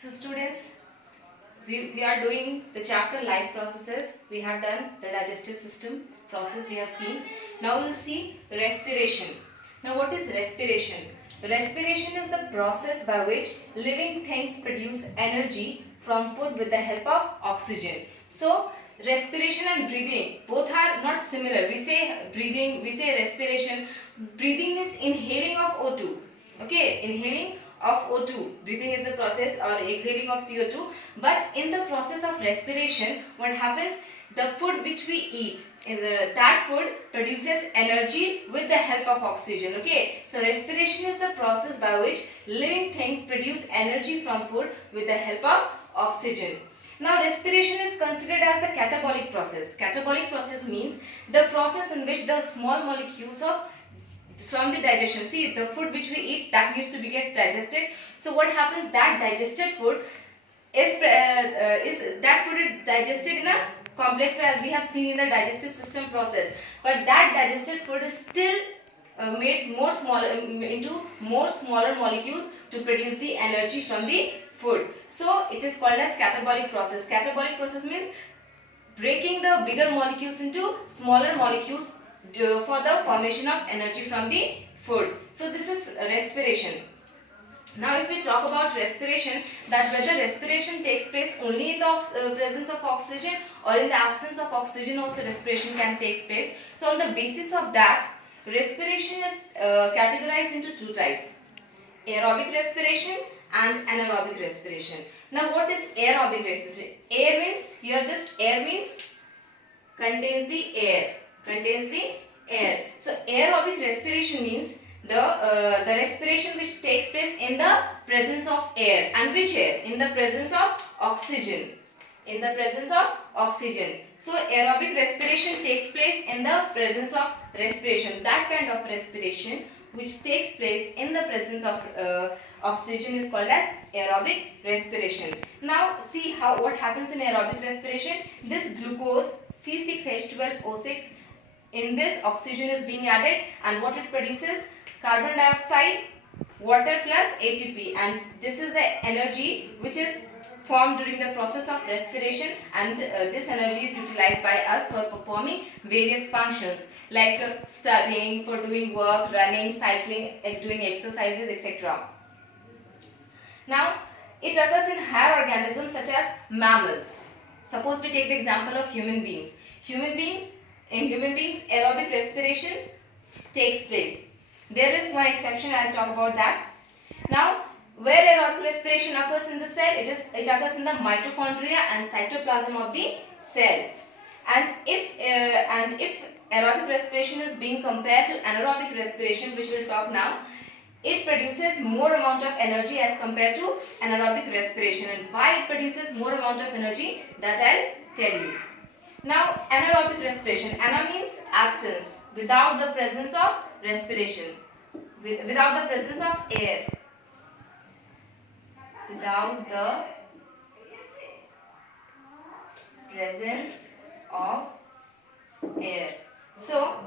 So students, we are doing the chapter life processes. We have done the digestive system process, we have seen. Now we will see respiration. Now what is respiration? Respiration is the process by which living things produce energy from food with the help of oxygen. So respiration and breathing both are not similar. We say breathing, we say respiration. Breathing means inhaling of O2. Okay, inhaling of O2. Breathing is the process, or exhaling of CO2. But in the process of respiration, what happens? The food which we eat, that food produces energy with the help of oxygen. Okay, so respiration is the process by which living things produce energy from food with the help of oxygen. Now respiration is considered as the catabolic process. Catabolic process means the process in which the small molecules of from the digestion, see, the food which we eat, that needs to be gets digested. So what happens, that digested food is digested in a complex way, as we have seen in the digestive system process, but that digested food is still made more smaller into more smaller molecules to produce the energy from the food. So it is called as catabolic process. Catabolic process means breaking the bigger molecules into smaller molecules for the formation of energy from the food. So this is respiration. Now if we talk about respiration, that whether respiration takes place only in the presence of oxygen or in the absence of oxygen also respiration can take place. So on the basis of that, respiration is categorized into two types: aerobic respiration and anaerobic respiration. Now what is aerobic respiration? Air means, here this air means contains the air. So aerobic respiration means the respiration which takes place in the presence of air. And which air? In the presence of oxygen. So aerobic respiration takes place in the presence of respiration. That kind of respiration which takes place in the presence of oxygen is called as aerobic respiration. Now see what happens in aerobic respiration. This glucose C6H12O6, in this oxygen is being added, and what it produces? Carbon dioxide, water plus ATP, and this is the energy which is formed during the process of respiration, and this energy is utilized by us for performing various functions like studying, for doing work, running, cycling, doing exercises, etc. Now it occurs in higher organisms such as mammals. Suppose we take the example of human beings. In human beings, aerobic respiration takes place. There is one exception, I will talk about that. Now, where aerobic respiration occurs in the cell, it occurs in the mitochondria and cytoplasm of the cell. And if aerobic respiration is being compared to anaerobic respiration, which we will talk now, it produces more amount of energy as compared to anaerobic respiration. And why it produces more amount of energy, that I will tell you. Now anaerobic respiration. Ana means absence, without the presence of respiration, without the presence of air. Without the presence of air. So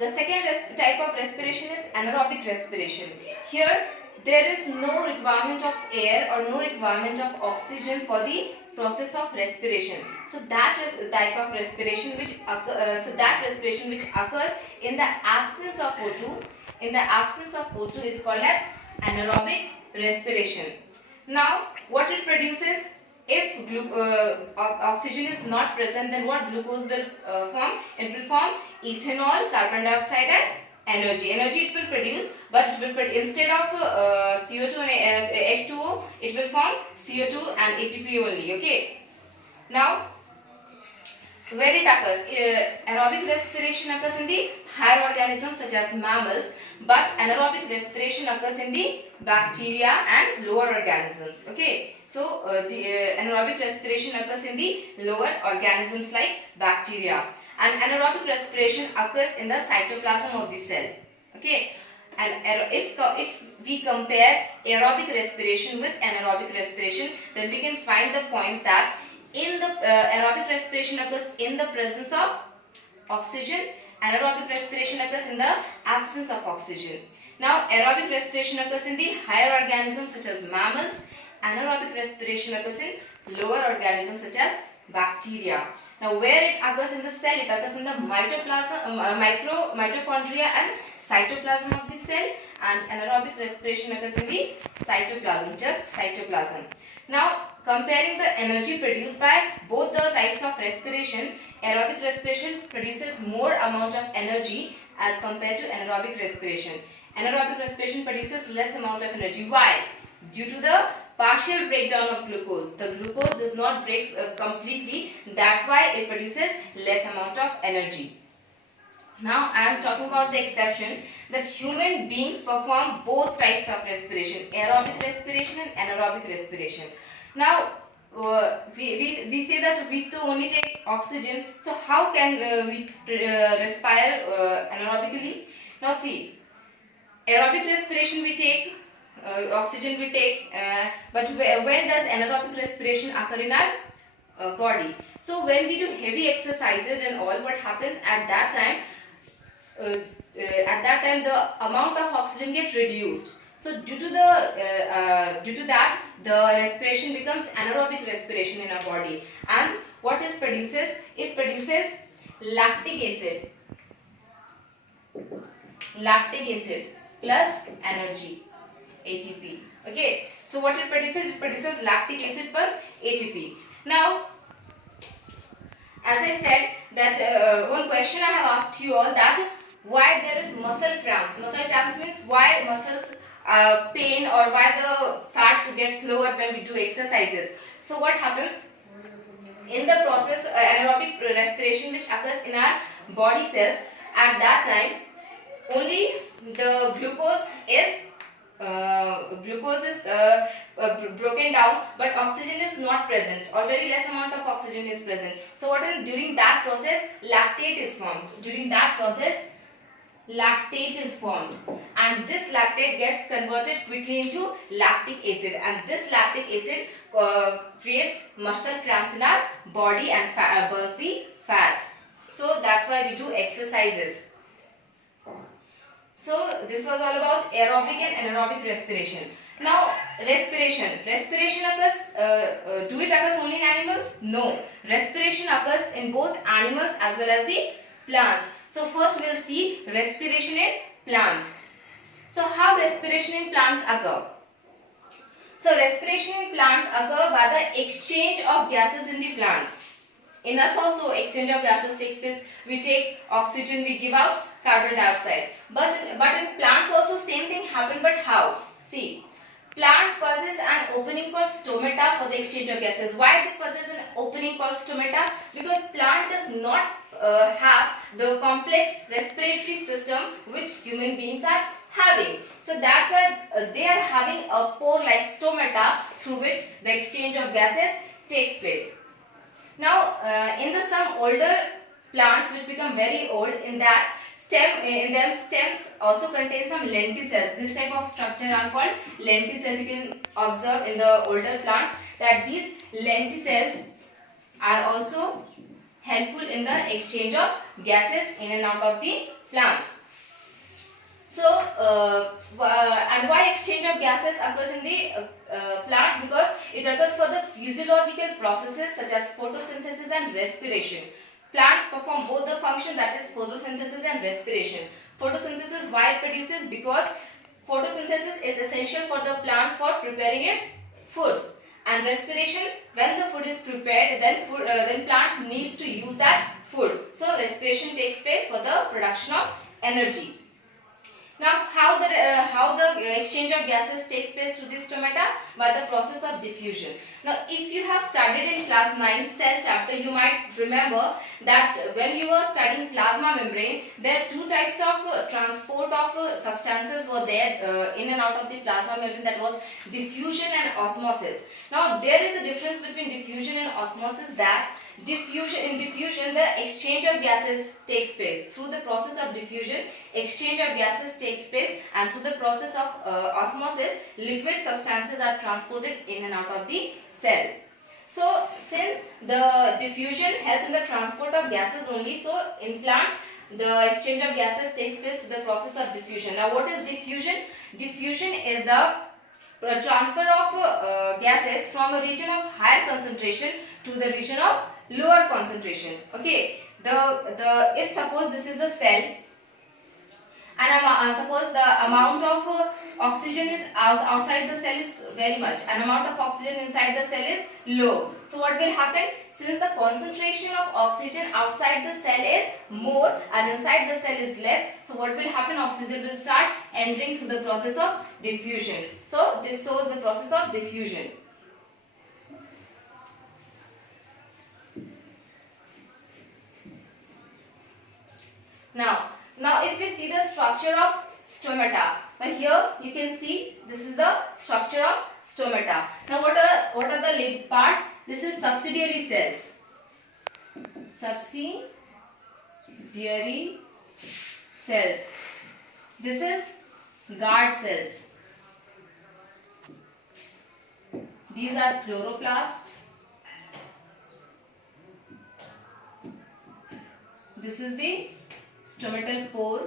the second type of respiration is anaerobic respiration. Here there is no requirement of air or no requirement of oxygen for the process of respiration. So that is type of respiration which occurs in the absence of O2. In the absence of O2 is called as anaerobic respiration. Now what it produces? If oxygen is not present, then what glucose will form? It will form ethanol, carbon dioxide and energy. Energy it will produce, but it will instead of CO2 and H2O, it will form CO2 and ATP only. Okay. Now where it occurs? Aerobic respiration occurs in the higher organisms such as mammals, but anaerobic respiration occurs in the bacteria and lower organisms. Okay. So the anaerobic respiration occurs in the lower organisms like bacteria, and anaerobic respiration occurs in the cytoplasm of the cell. Okay. And if we compare aerobic respiration with anaerobic respiration, then we can find the points that in the aerobic respiration occurs in the presence of oxygen, anaerobic respiration occurs in the absence of oxygen. Now aerobic respiration occurs in the higher organisms such as mammals, anaerobic respiration occurs in lower organisms such as bacteria. Now where it occurs in the cell, it occurs in the mitochondria and cytoplasm of the cell, and anaerobic respiration occurs in the cytoplasm, just cytoplasm. Now comparing the energy produced by both the types of respiration, aerobic respiration produces more amount of energy as compared to anaerobic respiration. Anaerobic respiration produces less amount of energy. Why? Due to the partial breakdown of glucose. The glucose does not break completely. That's why it produces less amount of energy. Now I am talking about the exception that human beings perform both types of respiration, aerobic respiration and anaerobic respiration. Now we say that we to only take oxygen, so how can we respire anaerobically? Now see, aerobic respiration we take, oxygen we take, but when does anaerobic respiration occur in our body? So when we do heavy exercises and all, what happens at that time? The amount of oxygen gets reduced. So due to that, the respiration becomes anaerobic respiration in our body. And what it produces? It produces lactic acid. Lactic acid plus energy, ATP. Okay. So what it produces? It produces lactic acid plus ATP. Now, as I said that one question I have asked you all, that why there is muscle cramps. Muscle cramps means why muscles pain or why the fat gets lower when we do exercises. So what happens in the process anaerobic respiration which occurs in our body cells, at that time only the glucose is broken down, but oxygen is not present, or very less amount of oxygen is present. So what is, during that process lactate is formed. During that process lactate is formed, and this lactate gets converted quickly into lactic acid, and this lactic acid creates muscle cramps in our body and burns the fat. So that's why we do exercises. So this was all about aerobic and anaerobic respiration. Now respiration. Respiration occurs, do it occurs only in animals? No. Respiration occurs in both animals as well as the plants. So first we will see respiration in plants. So how respiration in plants occur? So respiration in plants occur by the exchange of gases in the plants. In us also exchange of gases takes place. We take oxygen, we give out carbon dioxide. But in plants also same thing happen, but how? See, plant possesses an opening called stomata for the exchange of gases. Why it possesses an opening called stomata? Because plant does not have the complex respiratory system which human beings are having. So that's why they are having a pore like stomata through which the exchange of gases takes place. Now in the some older plants which become very old, in them stems also contain some lenticels. This type of structure are called lenticels. You can observe in the older plants that these lenticels are also helpful in the exchange of gases in and out of the plants. So and why exchange of gases occurs in the plant? Because it occurs for the physiological processes such as photosynthesis and respiration. Plant perform both the function, that is photosynthesis and respiration. Photosynthesis, why it produces? Because photosynthesis is essential for the plants for preparing its food. And respiration, when the food is prepared, then plant needs to use that food. So respiration takes place for the production of energy. Now how the exchange of gases takes place through this stomata? By the process of diffusion. Now if you have studied in class 9 cell chapter, you might remember that when you were studying plasma membrane, there are two types of transport of substances were there in and out of the plasma membrane, that was diffusion and osmosis. Now there is a difference between diffusion and osmosis, that in diffusion the exchange of gases takes place. Through the process of diffusion, exchange of gases takes place, and through the process of osmosis, liquid substances are transported in and out of the cell. So since the diffusion helps in the transport of gases only, so in plants the exchange of gases takes place through the process of diffusion. Now what is diffusion? Diffusion is the transfer of gases from a region of higher concentration to the region of lower concentration. Okay, if suppose this is a cell, and suppose the amount of oxygen is outside the cell is very much, and amount of oxygen inside the cell is low. So what will happen? Since the concentration of oxygen outside the cell is more and inside the cell is less, so what will happen? Oxygen will start entering through the process of diffusion. So this shows the process of diffusion. Now if we see the structure of stomata, now here you can see this is the structure of stomata. Now what are the lid parts? This is subsidiary cells. Subsidiary cells. This is guard cells. These are chloroplast. This is the stomatal pore.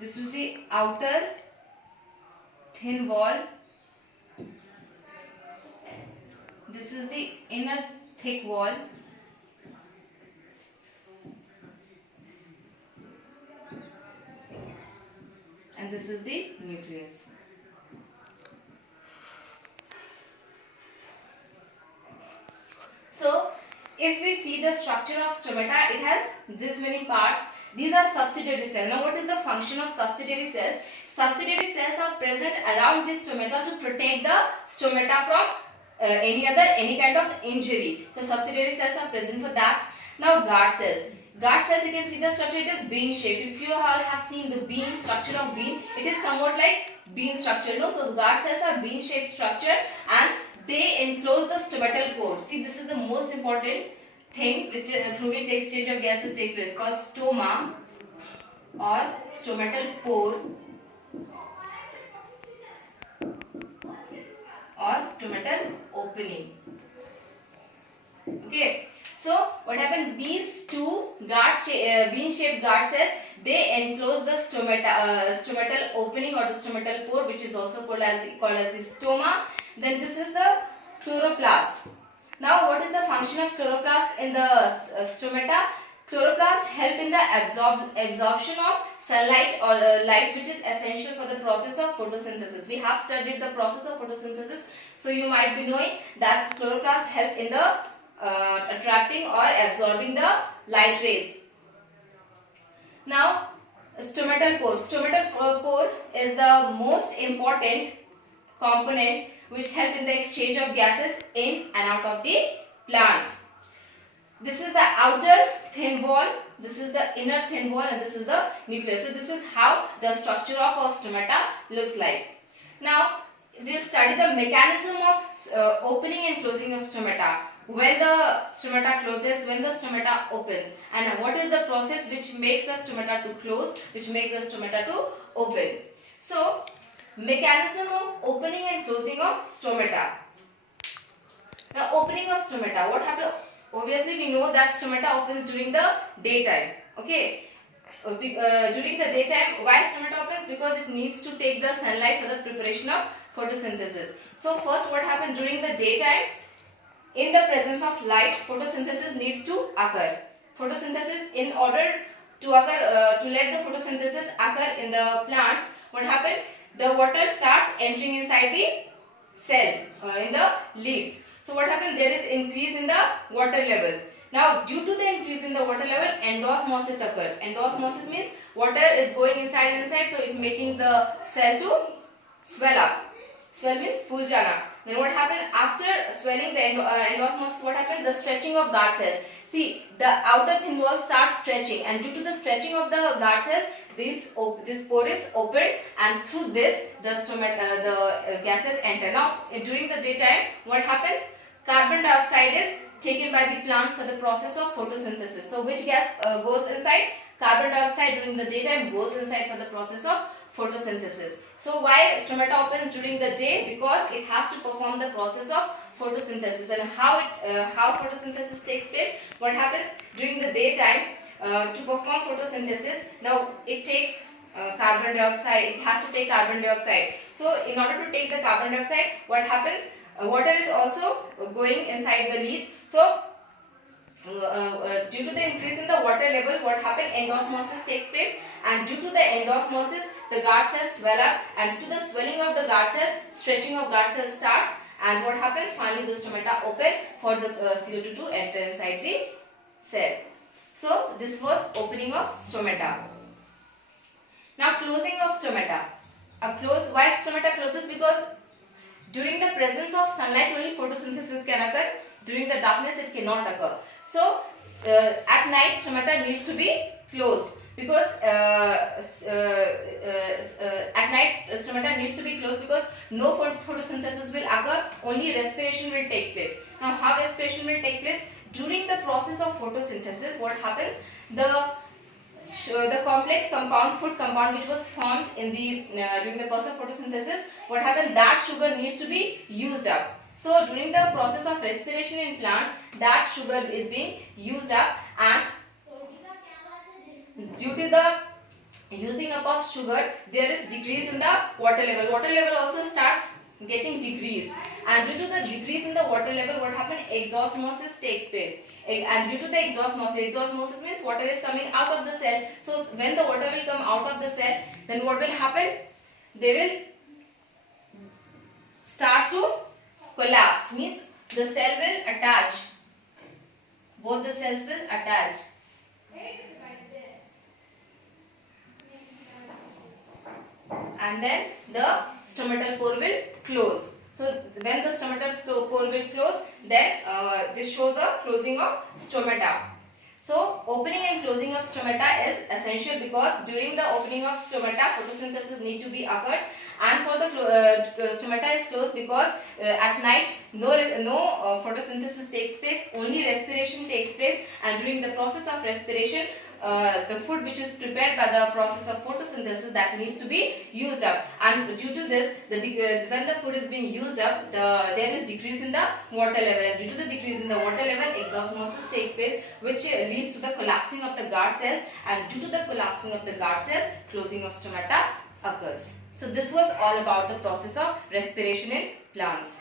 This is the outer thin wall. This is the inner thick wall. And this is the nucleus. So, if we see the structure of stomata, it has this many parts. These are subsidiary cells. Now, what is the function of subsidiary cells? Subsidiary cells are present around the stomata to protect the stomata from any kind of injury. So, subsidiary cells are present for that. Now, guard cells. Guard cells, you can see the structure, it is bean shaped. If you all have seen the bean, structure of bean, it is somewhat like bean structure. No? So, the guard cells are bean shaped structure and they enclose the stomatal pore. See, this is the most important thing through which the exchange of gases take place, called stoma or stomatal pore or stomatal opening. Okay, so what happened? These two bean-shaped guard cells, they enclose the stomatal opening or the stomatal pore, which is also called as the stoma. Then this is the chloroplast. Now, what is the function of chloroplast in the stomata? Chloroplasts help in the absorption of sunlight or light, which is essential for the process of photosynthesis. We have studied the process of photosynthesis, so you might be knowing that chloroplasts help in the attracting or absorbing the light rays. Now, stomatal pore. Stomatal pore is the most important component which help in the exchange of gases in and out of the plant. This is the outer thin wall, this is the inner thin wall, and this is the nucleus. So this is how the structure of our stomata looks like. Now we will study the mechanism of opening and closing of stomata. When the stomata closes, when the stomata opens, and what is the process which makes the stomata to close, which makes the stomata to open. So, mechanism of opening and closing of stomata. Now, opening of stomata, what happens? Obviously, we know that stomata opens during the daytime. Okay, during the daytime, why stomata opens? Because it needs to take the sunlight for the preparation of photosynthesis. So, first, what happens during the daytime? In the presence of light, photosynthesis needs to occur. Photosynthesis, in order to occur, to let the photosynthesis occur in the plants, what happens? The water starts entering inside the cell, in the leaves. So what happens? There is increase in the water level. Now, due to the increase in the water level, endosmosis occurs. Endosmosis means water is going inside, so it making the cell to swell up. Swell means full jana. Then what happens after swelling the endosmosis? What happens? The stretching of guard cells. See, the outer thin wall starts stretching, and due to the stretching of the guard cells, this pore is opened, and through this the gases enter. Now, during the daytime, what happens? Carbon dioxide is taken by the plants for the process of photosynthesis. So, which gas goes inside? Carbon dioxide during the daytime goes inside for the process of photosynthesis. So why stomata opens during the day? Because it has to perform the process of photosynthesis. And how photosynthesis takes place? What happens during the daytime to perform photosynthesis? Now it takes carbon dioxide, it has to take carbon dioxide. So in order to take the carbon dioxide, what happens? Water is also going inside the leaves. So due to the increase in the water level, what happens? Endosmosis takes place, and due to the endosmosis, the guard cells swell up, and due to the swelling of the guard cells, stretching of guard cells starts, and what happens? Finally, the stomata open for the CO2 to enter inside the cell. So this was opening of stomata. Now closing of stomata. Why stomata closes? Because during the presence of sunlight only photosynthesis can occur. During the darkness it cannot occur. So at night stomata needs to be closed, because at night stomata needs to be closed because no photosynthesis will occur, only respiration will take place. Now how respiration will take place? During the process of photosynthesis, what happens? The complex compound, food compound which was formed in the during the process of photosynthesis, what happened? That sugar needs to be used up. So during the process of respiration in plants, that sugar is being used up, and due to the using up of sugar, there is decrease in the water level. Water level also starts getting decreased, and due to the decrease in the water level, what happens? Exosmosis takes place. And due to the exosmosis means water is coming out of the cell. So when the water will come out of the cell, then what will happen? They will start to collapse, means the cell will attach. Both the cells will attach. And then the stomatal pore will close. So when the stomatal pore will close, then this shows the closing of stomata. So opening and closing of stomata is essential, because during the opening of stomata, photosynthesis need to be occurred, and for the stomata is closed because at night no photosynthesis takes place, only respiration takes place, and during the process of respiration, the food which is prepared by the process of photosynthesis, that needs to be used up, and due to this, when the food is being used up, there is decrease in the water level, and due to the decrease in the water level, exosmosis takes place, which leads to the collapsing of the guard cells, and due to the collapsing of the guard cells, closing of stomata occurs. So this was all about the process of respiration in plants.